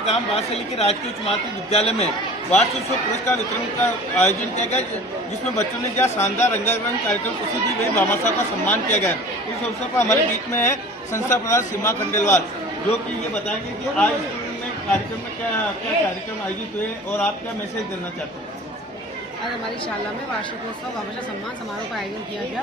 के गांव बासली के राजकीय उच्च माध्यमिक विद्यालय में वार्षिक पुरस्कार वितरण का आयोजन किया गया, जिसमें बच्चों ने जहाँ शानदार रंगारंग कार्यक्रम प्रस्तुत दी, वही भामा साहब का सम्मान किया गया। इस अवसर पर हमारे बीच में है संस्था प्रधान सीमा खंडेलवाल, जो कि ये बताएंगे कि आज स्कूल में कार्यक्रम में क्या क्या कार्यक्रम आयोजित हुए और आप क्या मैसेज देना चाहते हैं। आज हमारी शाला में वार्षिकोत्सव भामाशाह सम्मान समारोह का आयोजन किया गया।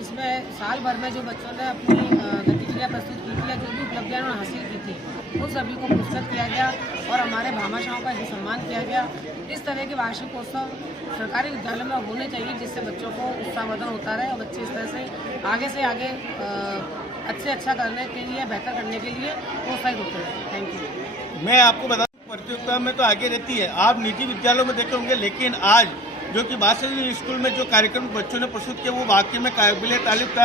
इसमें साल भर में जो बच्चों ने अपनी गतिविधियाँ प्रस्तुत की थी या जो भी उपलब्धियाँ उन्होंने हासिल की थी, उन सभी को पुरस्कृत किया गया और हमारे भामाशाहों का भी सम्मान किया गया। इस तरह के वार्षिकोत्सव सरकारी विद्यालयों में होने चाहिए, जिससे बच्चों को उत्साहवर्धन होता रहे और बच्चे इस तरह से आगे अच्छे अच्छा करने के लिए, बेहतर करने के लिए प्रोत्साहित होते रहे। Thank you. मैं आपको बता दूं, प्रतियोगिता में तो आगे रहती है, आप निजी विद्यालयों में देखे होंगे, लेकिन आज जो कि बासली स्कूल में जो कार्यक्रम बच्चों ने प्रस्तुत किया वो वाकई में काबिल तारीफ था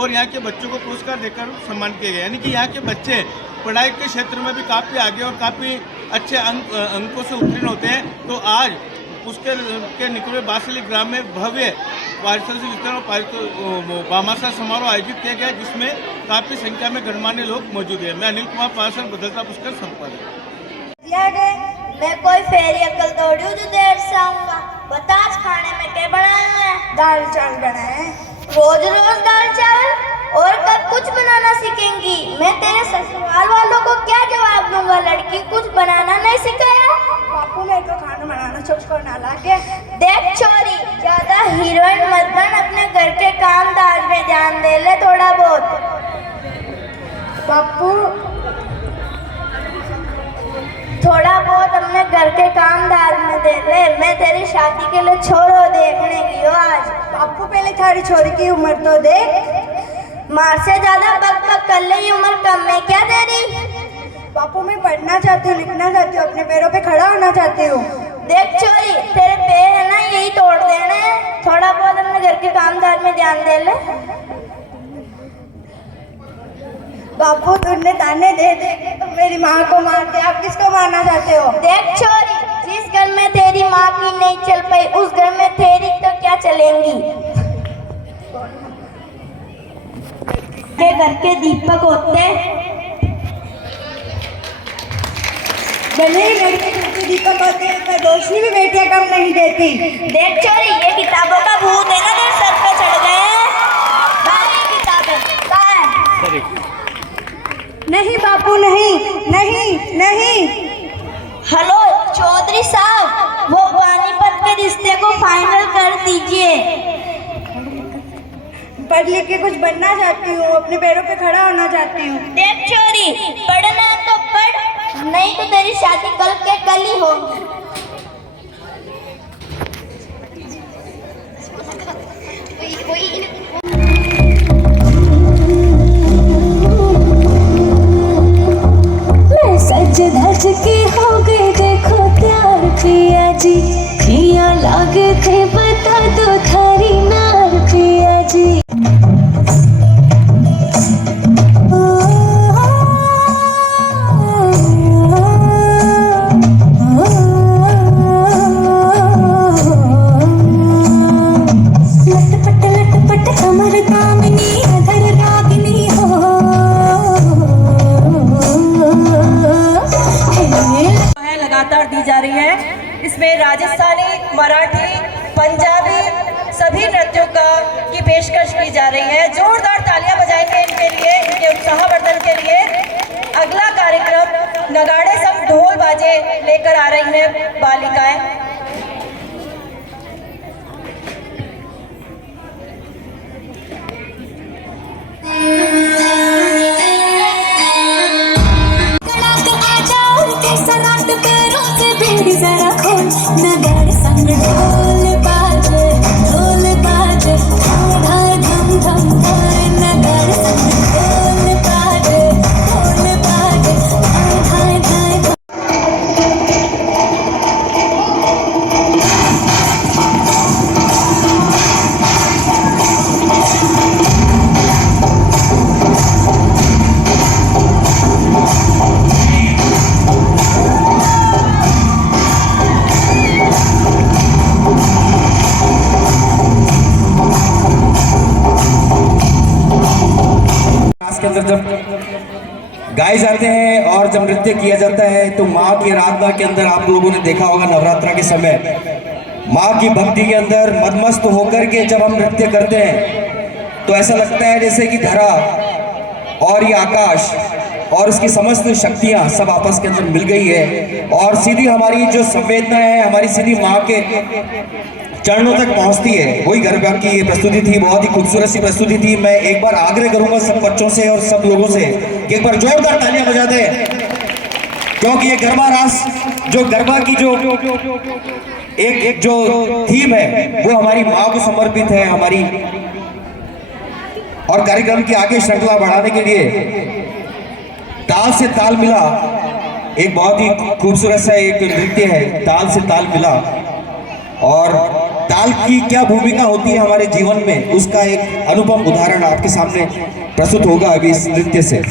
और यहाँ के बच्चों को पुरस्कार देकर सम्मान किया गया। यानी कि यहाँ के बच्चे पढ़ाई के क्षेत्र में भी काफ़ी आगे और काफ़ी अच्छे अंकों से उत्तीर्ण होते हैं। तो आज उसके निकले बासली ग्राम में भव्य वार्षिक वितरण और भामाशाह समारोह आयोजित किया गया, जिसमें काफ़ी संख्या में गणमान्य लोग मौजूद हैं। मैं अनिल कुमार पार्षद, बदलता पुष्कर संपादक। मैं कोई फेरी अकल दौड़ी हूँ जो देर से आऊंगा। बता आज खाने में क्या बनाया है? दाल चावल बनाए। रोज रोज दाल चावल और कब कुछ बनाना सीखेंगी? मैं तेरे ससुराल वालों को क्या जवाब दूंगा? लड़की कुछ बनाना नहीं सिखाया। बापू मेरे को खाना बनाना छोड़ ना लागे। देख छोरी, ज्यादा हीरोइन मत बन, अपने घर के काम काज में ध्यान दे ले थोड़ा बहुत। बापू थोड़ा बहुत अपने घर के काम धार में दे ले। मैं तेरी शादी के लिए छोरो देखने की हूँ आज। बापू पहले थारी छोरी की उम्र तो देख। मार से ज्यादा बक बक कर ले, उम्र कम में क्या तेरी? बापू मैं पढ़ना चाहती हूँ, लिखना चाहती हूँ, अपने पैरों पे खड़ा होना चाहती हूँ। देख छोरी, तेरे पैर है ना, यही तोड़ देना है। थोड़ा बहुत अपने घर के कामदार में ध्यान दे ले। बापू तुमने ताने दे दे के तुम मेरी माँ को मारते, आप किसको मारना चाहते हो? देख छोरी, जिस घर में तेरी माँ की नहीं चल पाई, उस घर में तेरी तो क्या चलेंगी? के घर के दीपक होते भले लड़के घर के दीपक होते हैं, पर रोशनी भी बेटियां कम नहीं देती। देख छोरी, ये किताबों का भूत है ना, तेरे सर पे चढ़ गए हैं। किताबें कहाँ है? नहीं बापू, नहीं नहीं नहीं। हेलो चौधरी साहब, वो पानीपत के रिश्ते को फाइनल कर दीजिए। पढ़ लिख के कुछ बनना चाहती हूँ, अपने पैरों पे खड़ा होना चाहती हूँ। देख छोरी, पढ़ना तो पढ़, नहीं तो तेरी शादी कल के कल ही होगी। सज धज के हो गए देखो प्यार पिया जी, खिया लागे थे बता दो थारी नार पिया जी। लटपट लटपट कमर दामिनी अधर रागिनी हो। लगातार दी जा रही है। इसमें राजस्थानी, मराठी, पंजाबी सभी नृत्यों की पेशकश की जा रही है। जोरदार तालियां बजाएंगे इनके लिए, इनके उत्साहवर्धन के लिए। अगला कार्यक्रम नगाड़े सब ढोल बाजे लेकर आ रही हैं बालिकाएं। जरा खोल नगाड़े संग ढोल बाजे, ढोल बाजे, धाय धम धम धाय। नगाड़े संग ढोल बाजे, ढोल बाजे, धाय धाय धाय। गाए जाते हैं और जब नृत्य किया जाता है तो माँ की आराधना के अंदर आप लोगों ने देखा होगा नवरात्रा के समय माँ की भक्ति के अंदर मदमस्त होकर के जब हम नृत्य करते हैं तो ऐसा लगता है जैसे कि धरा और ये आकाश और उसकी समस्त शक्तियाँ सब आपस के अंदर मिल गई है और सीधी हमारी जो संवेदना है हमारी सीधी माँ के चरणों तक पहुंचती है। वही गरबा की ये प्रस्तुति थी, बहुत ही खूबसूरत सी प्रस्तुति थी। मैं एक बार आग्रह करूंगा सब बच्चों से और सब लोगों से कि एक बार जोरदार तालियां बजा दें, क्योंकि ये गरबा रास जो गरबा की जो एक जो थीम है वो हमारी माँ को समर्पित है हमारी। और कार्यक्रम की आगे श्रृंखला बढ़ाने के लिए ताल से ताल मिला एक बहुत ही खूबसूरत सा एक नृत्य है, ताल से ताल मिला। और ताल की क्या भूमिका होती है हमारे जीवन में उसका एक अनुपम उदाहरण आपके सामने प्रस्तुत होगा अभी इस नृत्य से।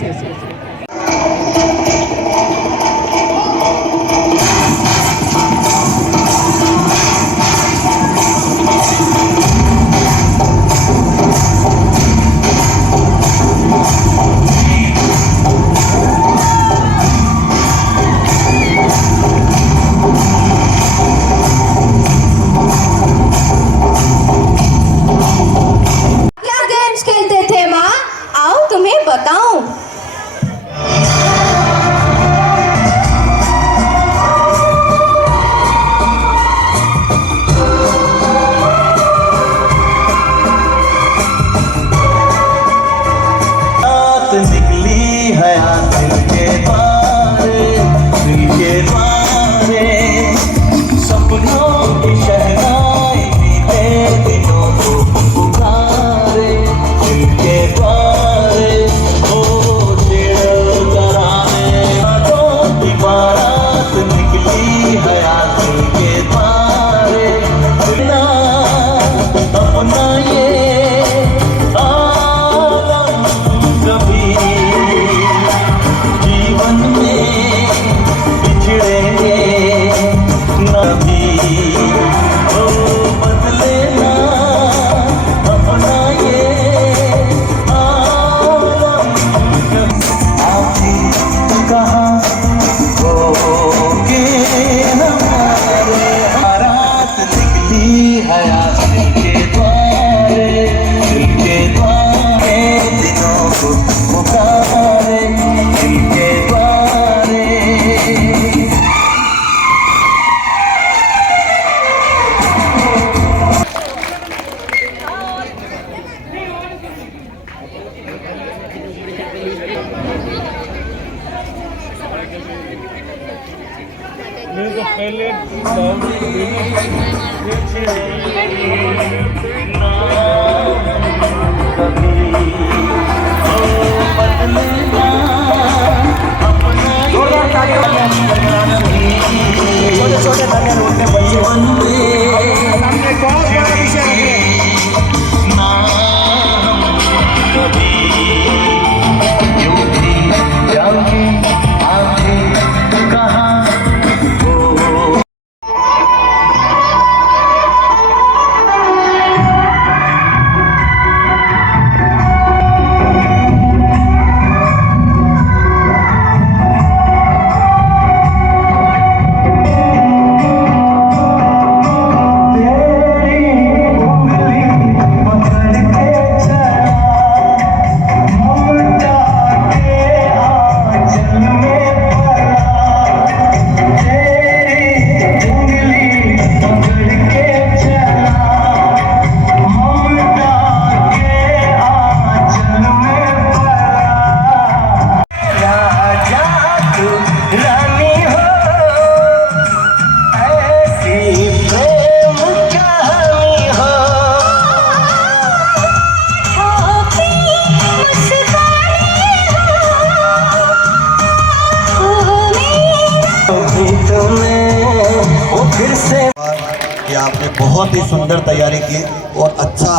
कि आपने बहुत ही सुंदर तैयारी की और अच्छा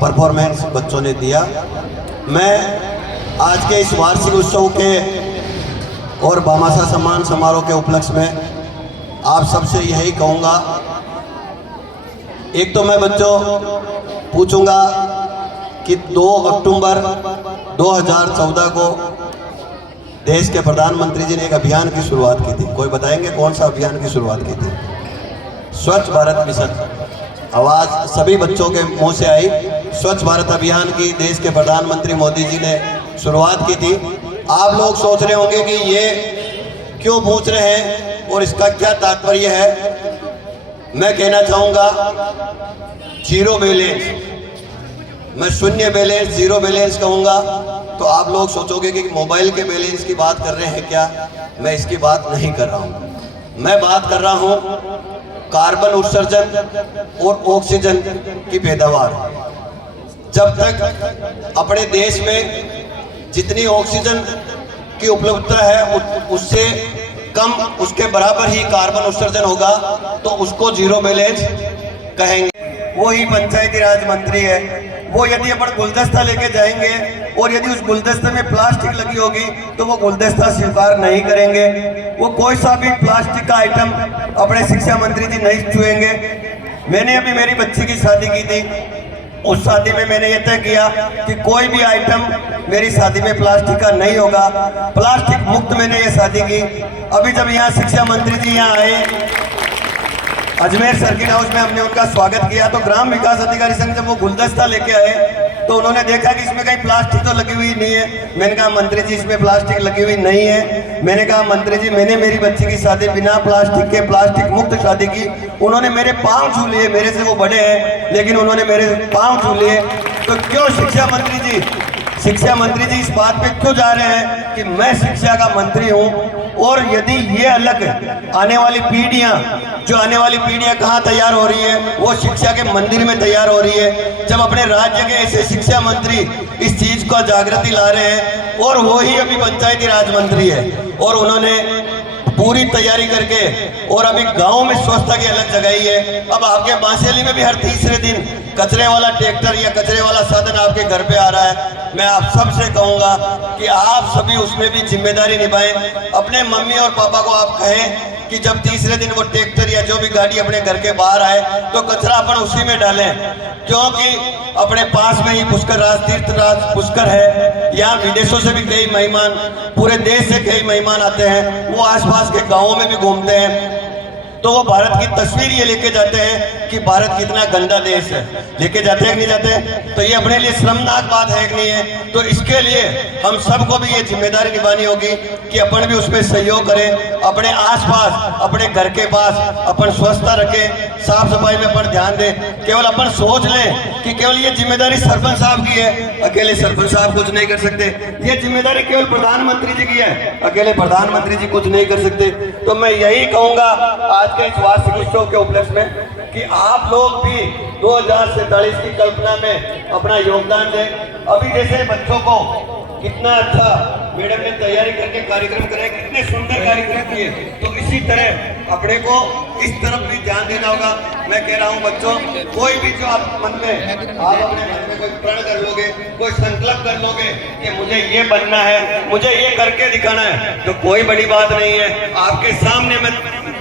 परफॉर्मेंस बच्चों ने दिया। मैं आज के इस वार्षिक उत्सव के और भामाशाह सम्मान समारोह के उपलक्ष्य में आप सबसे यही कहूँगा, एक तो मैं बच्चों पूछूंगा कि 2 अक्टूबर 2014 को देश के प्रधानमंत्री जी ने एक अभियान की शुरुआत की थी। कोई बताएंगे कौन सा अभियान की शुरुआत की थी? स्वच्छ भारत मिशन। आवाज़ सभी बच्चों के मुंह से आई। स्वच्छ भारत अभियान की देश के प्रधानमंत्री मोदी जी ने शुरुआत की थी। आप लोग सोच रहे होंगे कि ये क्यों पूछ रहे हैं और इसका क्या तात्पर्य है। मैं कहना चाहूँगा जीरो बैलेंस, मैं शून्य बैलेंस, जीरो बैलेंस कहूँगा तो आप लोग सोचोगे कि मोबाइल के बैलेंस की बात कर रहे हैं क्या। मैं इसकी बात नहीं कर रहा हूँ। मैं बात कर रहा हूँ कार्बन उत्सर्जन और ऑक्सीजन की पैदावार। जब तक अपने देश में जितनी ऑक्सीजन की उपलब्धता है उससे कम, उसके बराबर ही कार्बन उत्सर्जन होगा तो उसको जीरो बैलेंस कहेंगे। वो ही पंचायती राज मंत्री है। वो यदि अपन गुलदस्ता लेके जाएंगे और यदि उस गुलदस्ते में प्लास्टिक लगी होगी तो वो गुलदस्ता स्वीकार नहीं करेंगे। वो कोई सा भी प्लास्टिक का आइटम अपने शिक्षा मंत्री जी नहीं छुएंगे। मैंने अभी मेरी बच्ची की शादी की थी। उस शादी में मैंने ये तय किया कि कोई भी आइटम मेरी शादी में प्लास्टिक का नहीं होगा। प्लास्टिक मुक्त मैंने ये शादी की। अभी जब यहाँ शिक्षा मंत्री जी यहाँ आए अजमेर सर्किट हाउस में, हमने उनका स्वागत किया तो ग्राम विकास अधिकारी संघ जब वो गुलदस्ता लेके आए तो उन्होंने देखा कि इसमें कहीं प्लास्टिक तो लगी हुई नहीं है। मैंने कहा मंत्री जी इसमें प्लास्टिक लगी हुई नहीं है। मैंने कहा मंत्री जी मैंने मेरी बच्ची की शादी बिना प्लास्टिक के, प्लास्टिक मुक्त शादी की। उन्होंने मेरे पाँव छू लिए। मेरे से वो बड़े हैं लेकिन उन्होंने मेरे पाँव छू लिए। तो क्यों शिक्षा मंत्री जी इस बात पे क्यों जा रहे हैं कि मैं शिक्षा का मंत्री हूँ। और यदि ये अलग आने वाली पीढ़ियां कहाँ तैयार हो रही है, वो शिक्षा के मंदिर में तैयार हो रही है। जब अपने राज्य के ऐसे शिक्षा मंत्री इस चीज को जागृति ला रहे हैं और वो ही अभी पंचायती राज मंत्री है और उन्होंने पूरी तैयारी करके और अभी गांव में स्वच्छता की अलग जगाई है। अब आपके बांसेली में भी हर तीसरे दिन कचरे वाला ट्रैक्टर या कचरे वाला साधन आपके घर पे आ रहा है। मैं आप सबसे कहूँगा कि आप सभी उसमें भी जिम्मेदारी निभाएं। अपने मम्मी और पापा को आप कहें कि जब तीसरे दिन वो ट्रैक्टर या जो भी गाड़ी अपने घर के बाहर आए तो कचरा अपन उसी में डालें, क्योंकि अपने पास में ही पुष्कर राज, तीर्थ राज पुष्कर है। यहाँ विदेशों से भी कई मेहमान, पूरे देश से कई मेहमान आते हैं। वो आसपास के गाँवों में भी घूमते हैं तो वो भारत की तस्वीर ये लेके जाते हैं कि भारत कितना गंदा देश है। लेके जाते हैं कि नहीं जाते? तो ये अपने लिए शर्मनाक बात है कि नहीं है? तो इसके लिए हम सबको भी ये जिम्मेदारी निभानी होगी कि अपन भी उसमें सहयोग करें। अपने आसपास, अपने घर के पास अपन स्वच्छता रखें, साफ सफाई में अपन ध्यान दें। केवल अपन सोच लें कि केवल ये जिम्मेदारी सरपंच साहब की है, अकेले सरपंच साहब कुछ नहीं कर सकते। ये जिम्मेदारी केवल प्रधानमंत्री जी की है, अकेले प्रधानमंत्री जी कुछ नहीं कर सकते। तो मैं यही कहूँगा आज के इस वार्षिक उत्सव के उपलक्ष्य में कि आप लोग भी 2047 की कल्पना में अपना योगदान दें। अभी जैसे बच्चों को कितना अच्छा मैडम ने तैयारी करके कार्यक्रम कराए, कितने सुंदर कार्यक्रम किए, तो इसी तरह अपने को इस तरफ भी ध्यान देना होगा। मैं कह रहा हूँ बच्चों, कोई भी जो आप मन में, आप अपने मन में कोई प्रण कर लोगे, कोई संकल्प कर लोगे कि मुझे ये बनना है, मुझे ये करके दिखाना है, तो कोई बड़ी बात नहीं है। आपके सामने मैं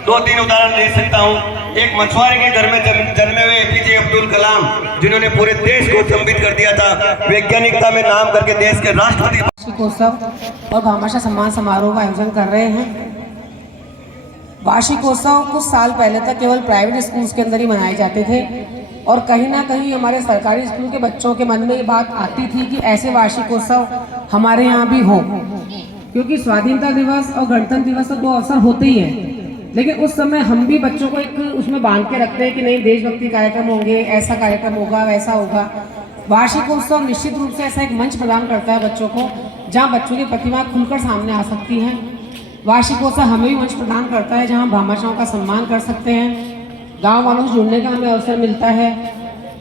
2-3 उदाहरण दे सकता हूँ। एक मछुआरे के घर में जन्मे हुए एपीजे अब्दुल कलाम, जिन्होंने पूरे देश को संबित कर दिया था, वैज्ञानिकता में नाम करके देश के राष्ट्रपति वार्षिकोत्सव और भामाशाह सम्मान समारोह का आयोजन कर रहे हैं। वार्षिकोत्सव कुछ साल पहले तक केवल प्राइवेट स्कूल्स के अंदर ही मनाए जाते थे और कहीं ना कहीं हमारे सरकारी स्कूल के बच्चों के मन में ये बात आती थी कि ऐसे वार्षिकोत्सव हमारे यहाँ भी हो, क्योंकि स्वाधीनता दिवस और गणतंत्र दिवस तो 2 अवसर होते ही हैं। लेकिन उस समय हम भी बच्चों को एक उसमें बांध के रखते हैं कि नहीं, देशभक्ति कार्यक्रम होंगे, ऐसा कार्यक्रम होगा, वैसा होगा। वार्षिकोत्सव निश्चित रूप से ऐसा एक मंच प्रदान करता है बच्चों को, जहां बच्चों की प्रतिभा खुलकर सामने आ सकती है। वार्षिकोत्सव हमें भी मंच प्रदान करता है जहां हम भामाशाहों का सम्मान कर सकते हैं, गाँव वालों से जुड़ने का हमें अवसर मिलता है,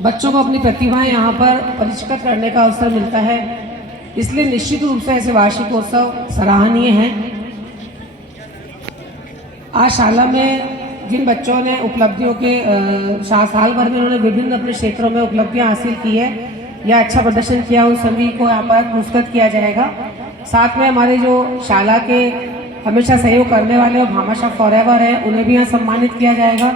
बच्चों को अपनी प्रतिभाएं यहाँ पर परिष्कृत करने का अवसर मिलता है। इसलिए निश्चित रूप से ऐसे वार्षिकोत्सव सराहनीय हैं। आज शाला में जिन बच्चों ने उपलब्धियों के साल भर में उन्होंने विभिन्न अपने क्षेत्रों में उपलब्धियां हासिल की है या अच्छा प्रदर्शन किया, उन सभी को यहाँ पर पुरस्कृत किया जाएगा। साथ में हमारे जो शाला के हमेशा सहयोग करने वाले और भामाशाह फॉरएवर हैं, उन्हें भी यहाँ सम्मानित किया जाएगा।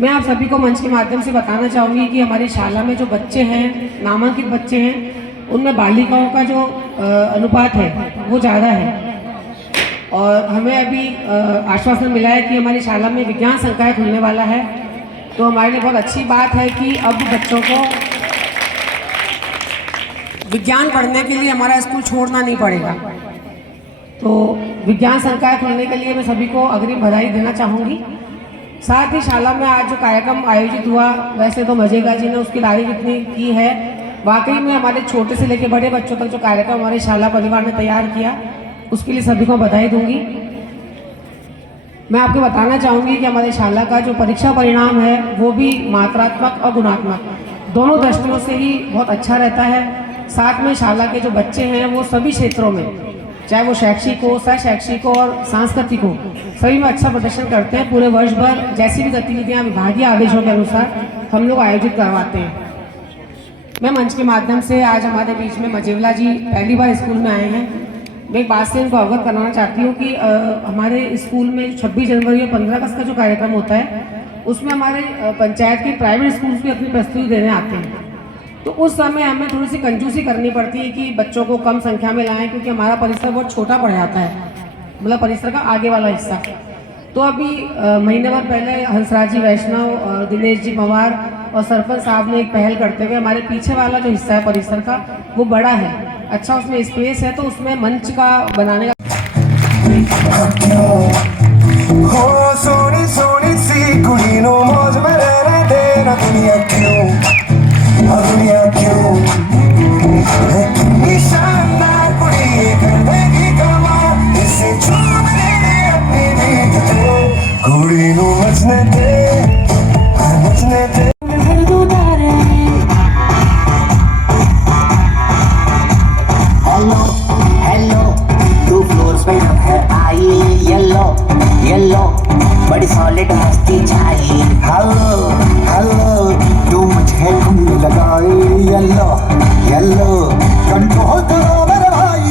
मैं आप सभी को मंच के माध्यम से बताना चाहूँगी कि हमारी शाला में जो बच्चे हैं, नामांकित बच्चे हैं, उनमें बालिकाओं का जो अनुपात है वो ज़्यादा है। और हमें अभी आश्वासन मिला है कि हमारी शाला में विज्ञान संकाय खुलने वाला है, तो हमारे लिए बहुत अच्छी बात है कि अब बच्चों को विज्ञान पढ़ने के लिए हमारा स्कूल छोड़ना नहीं पड़ेगा। तो विज्ञान संकाय खुलने के लिए मैं सभी को अग्रिम बधाई देना चाहूँगी। साथ ही शाला में आज जो कार्यक्रम आयोजित हुआ, वैसे तो मजेगा जी ने उसकी तारीफ इतनी की है, वाकई में हमारे छोटे से लेकर बड़े बच्चों तक जो कार्यक्रम हमारे शाला परिवार ने तैयार किया, उसके लिए सभी को बधाई दूंगी। मैं आपको बताना चाहूँगी कि हमारे शाला का जो परीक्षा परिणाम है वो भी मात्रात्मक और गुणात्मक दोनों दृष्टियों से ही बहुत अच्छा रहता है। साथ में शाला के जो बच्चे हैं वो सभी क्षेत्रों में, चाहे वो शैक्षिक हो, सशैक्षिक हो और सांस्कृतिक हो, सभी में अच्छा प्रदर्शन करते हैं। पूरे वर्ष भर जैसी भी गतिविधियाँ विभागीय आदेशों के अनुसार हम लोग आयोजित करवाते हैं। मैं मंच के माध्यम से आज हमारे बीच में मजेवला जी पहली बार स्कूल में आए हैं। मैं एक बात से इनको अवगत कराना चाहती हूँ कि हमारे स्कूल में 26 जनवरी और 15 अगस्त का जो कार्यक्रम होता है, उसमें हमारे पंचायत के प्राइवेट स्कूल्स भी अपनी प्रस्तुति देने आते हैं। तो उस समय हमें थोड़ी सी कंजूसी करनी पड़ती है कि बच्चों को कम संख्या में लाएं, क्योंकि हमारा परिसर बहुत छोटा पड़ जाता है, मतलब परिसर का आगे वाला हिस्सा। तो अभी महीने भर पहले हंसराज जी वैष्णव और दिनेश जी पवार और सरपंच साहब ने एक पहल करते हुए हमारे पीछे वाला जो हिस्सा है परिसर का वो बड़ा है, अच्छा उसमें स्पेस है, तो उसमें मंच का बनाने का हो सोनी सोनी सी कुड़ी नो मौज में रहने देना, दुनिया क्यों निशानदार कुड़ी करने की कमाल, इसे छोड़ने दे अपनी नींद को, कुड़ी नो मचने दे मचने दे। बड़ी सॉलिड मस्ती चाहिए। हेलो हेलो तू मुझे घूमने लगाए, येलो येलो कंट्रोल करो मेरे भाई।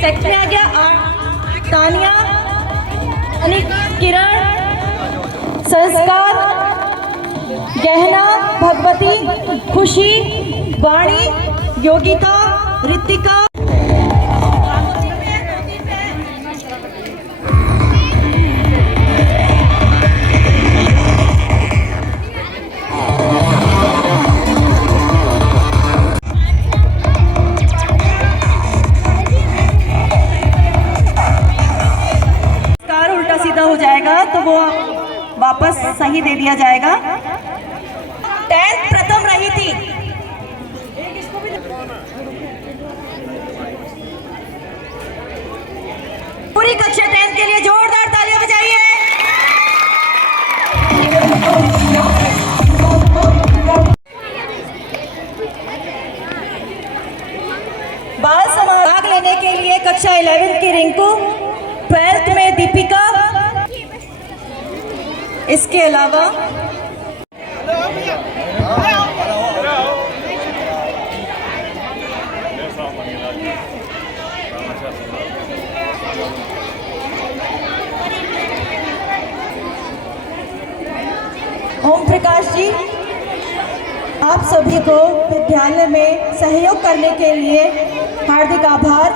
सेक्शन में आ गया तानिया, किरण, संस्कार, गहना, भगवती, खुशी, वाणी, योगिता, ऋतिका। ही दे दिया जाएगा। 10th प्रथम रही थी। पूरी कक्षा 10th के लिए जोरदार तालियां बजाइए। बाल समारोह भाग लेने के लिए कक्षा 11th की रिंकू, 12th में दीपिका, इसके अलावा ओम प्रकाश जी, आप सभी को विद्यालय में सहयोग करने के लिए हार्दिक आभार।